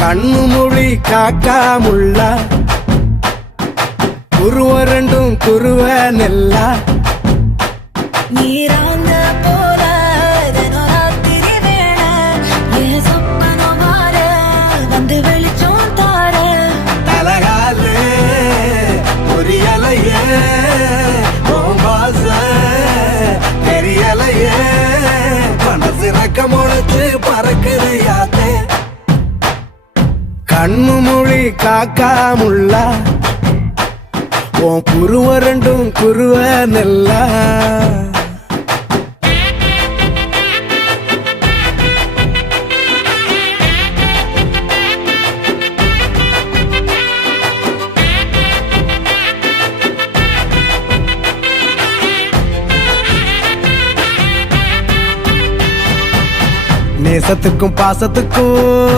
கண்ணு மொழி காக்காமுள்ள குருவ ரெண்டும் குருவ நெல்லா நீராங்க போல தினராத்திரி வேள என் சொப்பனம் மாற வந்து வெளிச்சம் தார தலகாலே புரியலையே பாச தெரியலையே மனசு ரக்க முளைச்சு பறக்குது யாத்தே கண்ணு மொழி காக்காமுள்ள உன் குருவ ரெண்டும் குருவ நெல்லா நேசத்துக்கும் பாசத்துக்கும்